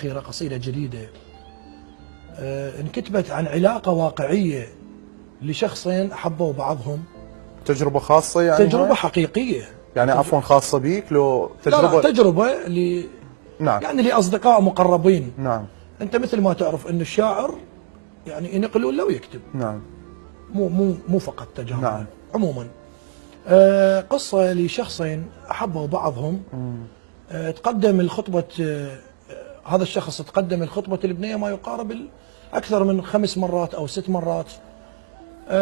أخيرة قصيدة جديدة انكتبت عن علاقة واقعية لشخصين أحبوا بعضهم. تجربة خاصة يعني؟ تجربة حقيقية يعني عفوا خاصة بيك لو تجربة؟ لا تجربة نعم. يعني لأصدقاء مقربين. نعم. أنت مثل ما تعرف أن الشاعر يعني ينقل لو يكتب. نعم. مو فقط تجارب. نعم. عموما قصة لشخصين أحبوا بعضهم. تقدم الخطبة، هذا الشخص تقدم الخطبة الابنية ما يقارب أكثر من 5 مرات أو 6 مرات،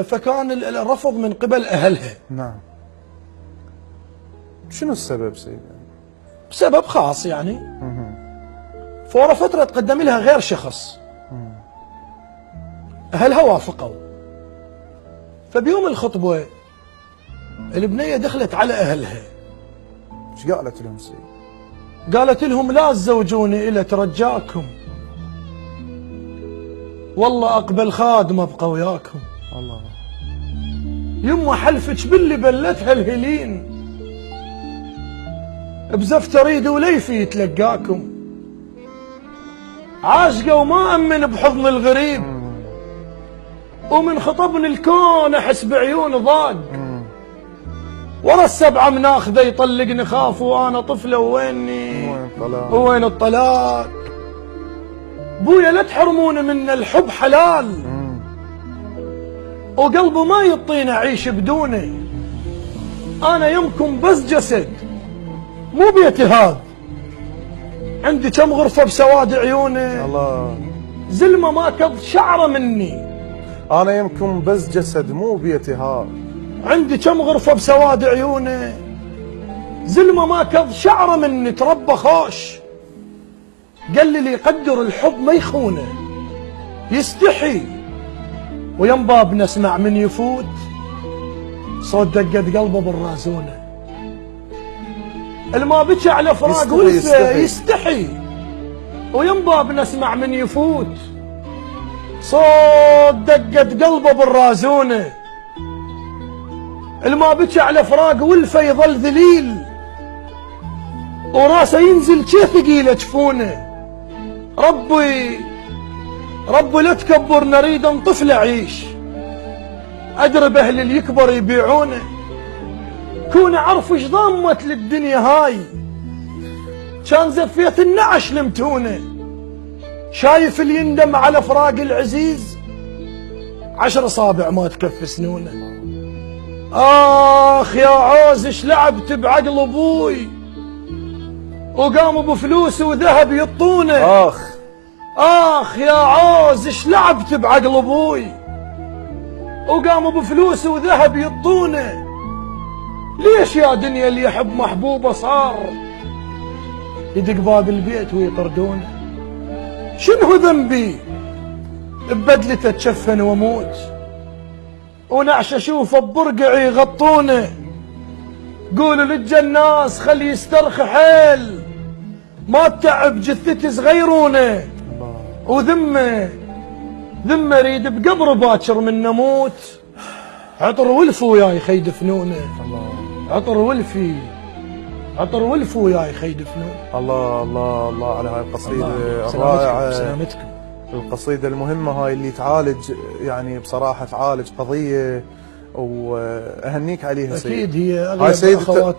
فكان الرفض من قبل أهلها. نعم. شنو السبب سيدي؟ بسبب خاص يعني. فور فترة تقدم لها غير شخص، أهلها وافقوا. فبيوم الخطبة البنية دخلت على أهلها. ايش قالت لهم سيدي؟ قالت لهم لا تزوجوني إلا ترجاكم، والله أقبل خادم أبقى وياكم. الله. يما حلفتش باللي بلتها الهلين، بزفت اريد وليفي يتلقاكم. عاشقه وما أمن بحضن الغريب، ومن خطبني الكون أحس بعيون ضاق. ورا ال7 مناخذه يطلقني خاف وانا طفله وين الطلاق. بويا لا تحرموني من الحب حلال، وقلبه ما يطيني اعيش بدونه. انا يمكن بس جسد مو بيتي هذا، عندي كم غرفه بسواد عيونه. الله. زلمه ما كض شعره مني. انا يمكن بس جسد مو بيتي هذا، عندي كم غرفة بسواد عيونه. زلمة ما كض شعره مني، تربى خوش. قال لي اللي يقدر الحب ما يخونه، يستحي. ويم باب نسمع من يفوت صوت دقة قلبه بالرازونة. الما بكى على فراق ولفه يستحي. ويم باب نسمع من يفوت صوت دقة قلبه بالرازونة. الما بكى على فراق ولفه يظل ذليل، وراسه ينزل شي ثقيله جفونه. ربي لا تكبر، نريد طفل اعيش. ادري باهل اللي يكبر يبيعونه. كون اعرف ايش ضمت للدنيا هاي، كان زفيت النعش لمتونه. شايف اللي يندم على فراق العزيز، 10 أصابع ما تكفي سنونه. آخ يا عوز ايش لعبت بعقل أبوي، وقاموا بفلوس وذهب يطونه. آخ يا عوز ايش لعبت بعقل أبوي، وقاموا بفلوس وذهب يطونه. ليش يا دنيا اللي يحب محبوبه صار يدق باب البيت ويطردونه؟ شنو ذنبي ببدلته اتشفن واموت، ونعش اشوفه ببرقعي يغطونه. قولوا للجناس خلي يسترخي حيل، ما تتعب جثتي صغيرونه. وذمه ريد بقبر باكر من نموت. عطر ولف وياي خيد فنونه. عطر ولف وياي خيد فنونه. الله الله الله على هاي القصيدة الرائعة. سلامتكم. القصيدة المهمة هاي اللي تعالج، يعني بصراحة تعالج قضية، وأهنيك عليها سيد. أكيد هي أغلب أخواتنا